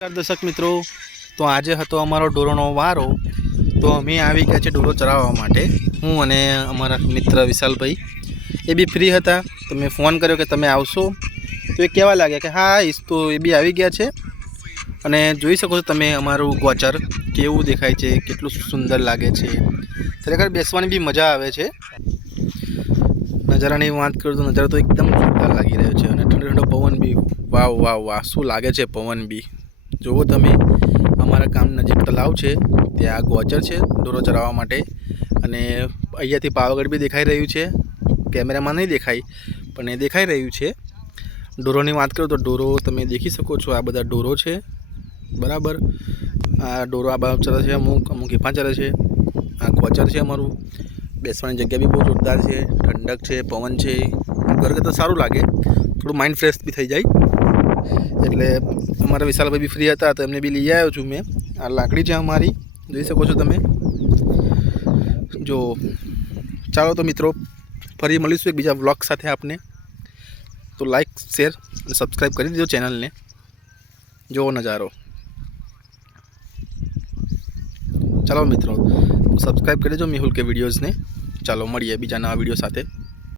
દર્શક મિત્રો, તો આજે હતો અમારો ઢોરોનો વારો. તો અમે આવી ગયા છે ઢોરો ચરાવવા માટે. હું અને અમારા મિત્ર વિશાલભાઈ એ બી ફ્રી હતા. તો મેં ફોન કર્યો કે તમે આવશો. તો એ કહેવા લાગ્યા કે હા આવીશ. તો એ બી આવી ગયા છે અને જોઈ શકો છો તમે અમારું ગોચર કેવું દેખાય છે, કેટલું સુંદર લાગે છે. ખરેખર બેસવાની બી મજા આવે છે. નજારાની વાત કરું તો નજારો તો એકદમ જોરદાર લાગી રહ્યો છે અને ઠંડો ઠંડો પવન બી વાહ વાહ વાહ શું લાગે છે પવન બી. જુઓ તમે, અમારા ગામ નજીક તળાવ છે, ત્યાં ગોચર છે ઢોરો ચરાવવા માટે. અને અહીંયાથી પાવાગઢ બી દેખાઈ રહ્યું છે. કેમેરામાં નહીં દેખાય પણ એ દેખાઈ રહ્યું છે. ઢોરોની વાત કરું તો ઢોરો તમે દેખી શકો છો. આ બધા ઢોરો છે, બરાબર. આ ઢોરો આ બાજુ ચરે છે, અમુક હિફા ચરે છે. આ ગોચર છે અમારું. બેસવાની જગ્યા બી બહુ જોરદાર છે, ઠંડક છે, પવન છે. ઘર કરતાં સારું લાગે, થોડું માઇન્ડ ફ્રેશ બી થઈ જાય. એટલે અમારા વિશાલભાઈ બી ફ્રી હતા તો એમને બી લઈ આવ્યો છું મેં. આ લાકડી છે અમારી, જોઈ શકો છો તમે. જો ચાલો તો મિત્રો, ફરી મળીશું એક બીજા વ્લોગ સાથે આપને. તો લાઈક, શેર અને સબસ્ક્રાઈબ કરી દેજો ચેનલને. જોવો નજારો. ચાલો મિત્રો, સબસ્ક્રાઈબ કરી દેજો મેહુલ કે વિડીયોઝને. ચાલો મળીએ બીજા નવા વિડીયો સાથે.